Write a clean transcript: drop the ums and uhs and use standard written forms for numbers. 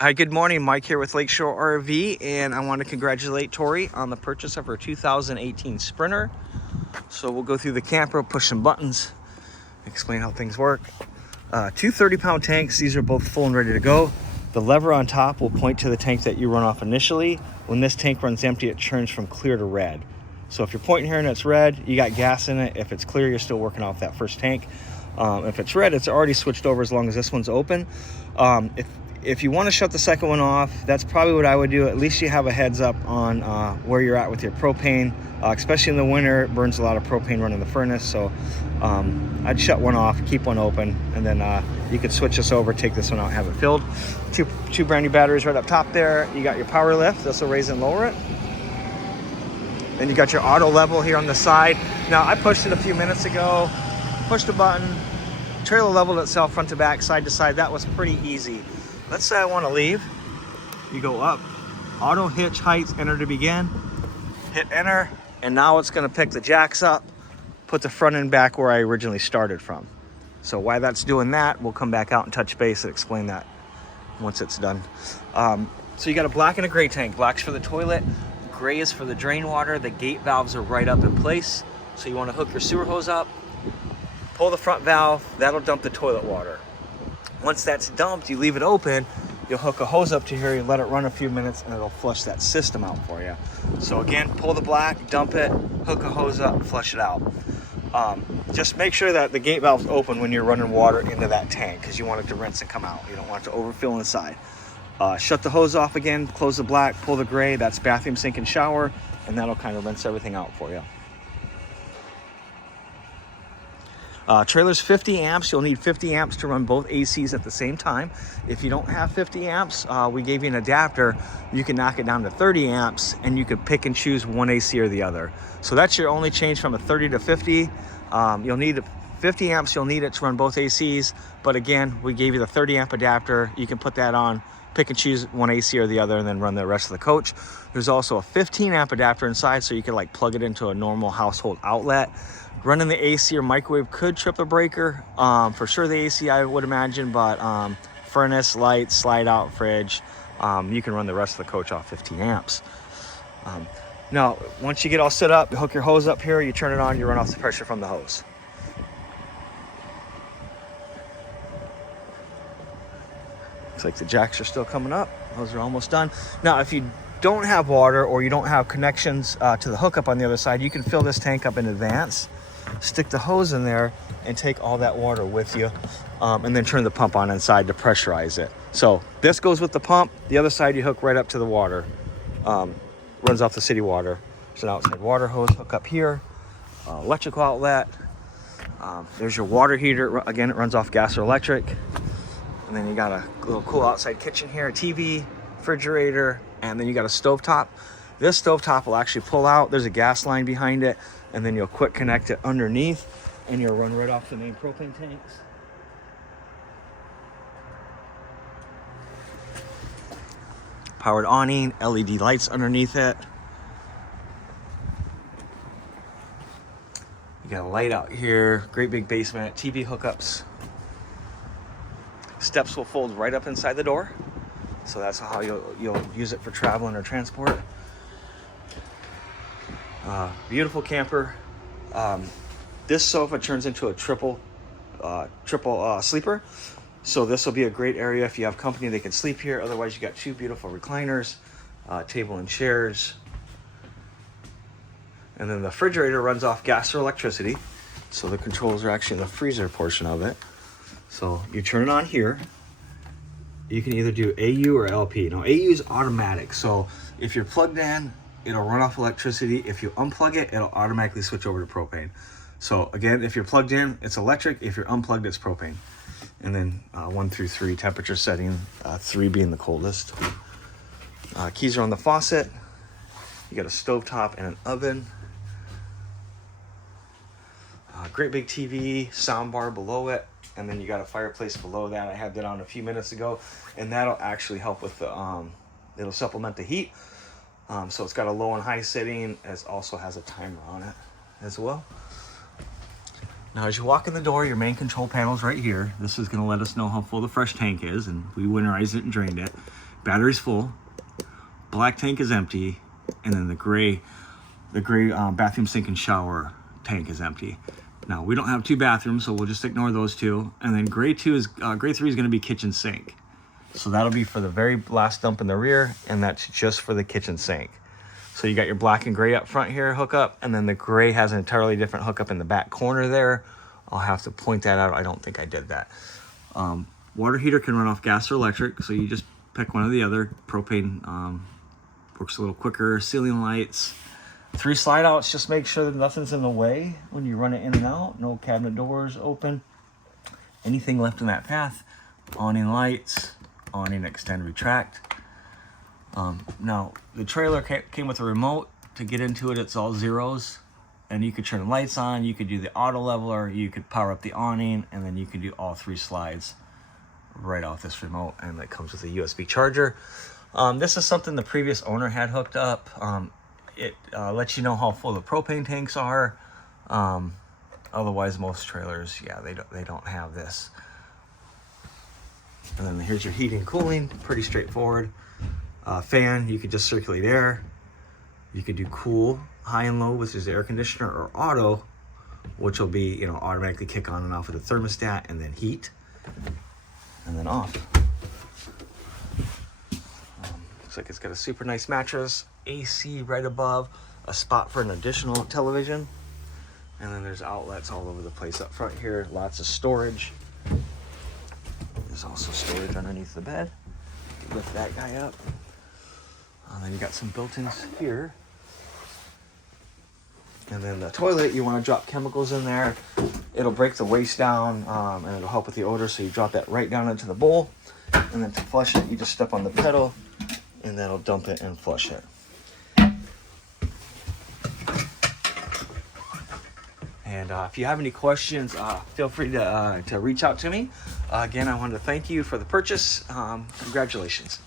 Hi, good morning. Mike here with Lakeshore RV, and I want to congratulate Torry on the purchase of her 2018 Sprinter. So we'll go through the camper, push some buttons, explain how things work. Two 30-pound tanks. These are both full and ready to go. The lever on top will point to the tank that you run off initially. When this tank runs empty, it turns from clear to red. So if you're pointing here and it's red, you got gas in it. If it's clear, you're still working off that first tank. If it's red, it's already switched over as long as this one's open. If you want to shut the second one off, that's probably what I would do. At least you have a heads up on where you're at with your propane, especially in the winter. It burns a lot of propane running the furnace. So I'd shut one off, keep one open, and then you could switch this over, take this one out, have it filled. Two brand new batteries right up top there. You got your power lift. This will raise and lower it. Then you got your auto level here on the side. Now I pushed it a few minutes ago, pushed a button, trailer leveled itself front to back, side to side. That was pretty easy. Let's say I want to leave. You go up, auto hitch heights, enter to begin, hit enter, and now it's going to pick the jacks up, put the front end back where I originally started from. So why that's doing that, we'll come back out and touch base and explain that once it's done. So you got a black and a gray tank. Black's for the toilet, gray is for the drain water. The gate valves are right up in place. So you want to hook your sewer hose up, pull the front valve, that'll dump the toilet water. Once that's dumped, you leave it open, you'll hook a hose up to here, you let it run a few minutes, and it'll flush that system out for you. So again, pull the black, dump it, hook a hose up, flush it out. Just make sure that the gate valve's open when you're running water into that tank, because you want it to rinse and come out. You don't want it to overfill inside. Shut the hose off again, close the black, pull the gray, that's bathroom, sink, and shower, and that'll kind of rinse everything out for you. Trailer's 50 amps. You'll need 50 amps to run both ACs at the same time. If you don't have 50 amps, we gave you an adapter. You can knock it down to 30 amps and you could pick and choose one AC or the other. So that's your only change from a 30 to 50. You'll need 50 amps. You'll need it to run both ACs. But again, we gave you the 30 amp adapter. You can put that on, pick and choose one AC or the other, and then run the rest of the coach. There's also a 15 amp adapter inside, so you can like plug it into a normal household outlet. Running the AC or microwave could trip a breaker. For sure the AC, I would imagine, but furnace, lights, slide out, fridge, you can run the rest of the coach off 15 amps. Now, once you get all set up, you hook your hose up here, you turn it on, you run off the pressure from the hose. Looks like the jacks are still coming up. Those are almost done. Now, if you don't have water or you don't have connections to the hookup on the other side, you can fill this tank up in advance, stick the hose in there, and take all that water with you, and then turn the pump on inside to pressurize it. So this goes with the pump. The other side you hook right up to the water. Runs off the city water. There's an outside water hose hook up here, electrical outlet. There's your water heater. Again, it runs off gas or electric. And then you got a little cool outside kitchen here, a TV, refrigerator, and then you got a stovetop. This stovetop will actually pull out. There's a gas line behind it, and then you'll quick connect it underneath, and you'll run right off the main propane tanks. Powered awning, LED lights underneath it. You got a light out here, great big basement, TV hookups. Steps will fold right up inside the door. So that's how you'll use it for traveling or transport. Beautiful camper. This sofa turns into a triple sleeper. So this will be a great area if you have company, they can sleep here. Otherwise, you got two beautiful recliners, table and chairs. And then the refrigerator runs off gas or electricity. So the controls are actually in the freezer portion of it. So you turn it on here. You can either do AU or LP. Now AU is automatic. So if you're plugged in, it'll run off electricity. If you unplug it, it'll automatically switch over to propane. So again, if you're plugged in, it's electric. If you're unplugged, it's propane. And then 1 through 3 temperature setting, 3 being the coldest. Keys are on the faucet. You got a stovetop and an oven. Great big TV, sound bar below it. And then you got a fireplace below that. I had that on a few minutes ago, and that'll actually help with the, it'll supplement the heat. So it's got a low and high setting. It also has a timer on it as well. Now, as you walk in the door, your main control panel is right here. This is going to let us know how full the fresh tank is, and we winterized it and drained it. Battery's full, black tank is empty, and then the gray bathroom sink and shower tank is empty. Now we don't have 2 bathrooms, so we'll just ignore those 2. And then gray 3 is going to be kitchen sink. So that'll be for the very last dump in the rear, and that's just for the kitchen sink. So you got your black and gray up front here hookup, and then the gray has an entirely different hookup in the back corner there. I'll have to point that out. I don't think I did that. Water heater can run off gas or electric, so you just pick one or the other. Propane works a little quicker. Ceiling lights. 3 slide outs, just make sure that nothing's in the way when you run it in and out. No cabinet doors open. Anything left in that path. Awning lights. Awning extend retract. Now the trailer came with a remote. To get into it, it's all zeros, and you could turn the lights on, you could do the auto leveler, you could power up the awning, and then you can do all 3 slides right off this remote, and it comes with a USB charger. This is something the previous owner had hooked up. It lets you know how full the propane tanks are. Otherwise, most trailers, yeah, they don't have this. And then here's your heating and cooling, pretty straightforward. Fan, you could just circulate air. You could do cool, high and low, which is the air conditioner, or auto, which will be, you know, automatically kick on and off with the thermostat, and then heat, and then off. Looks like it's got a super nice mattress, AC right above, a spot for an additional television, and then there's outlets all over the place up front here. Lots of storage. There's also storage underneath the bed. Lift that guy up. And then you got some built-ins here. And then the toilet, you want to drop chemicals in there. It'll break the waste down, and it'll help with the odor, so you drop that right down into the bowl. And then to flush it, you just step on the pedal, and that'll dump it and flush it. And if you have any questions, feel free to reach out to me. Again, I wanted to thank you for the purchase. Congratulations.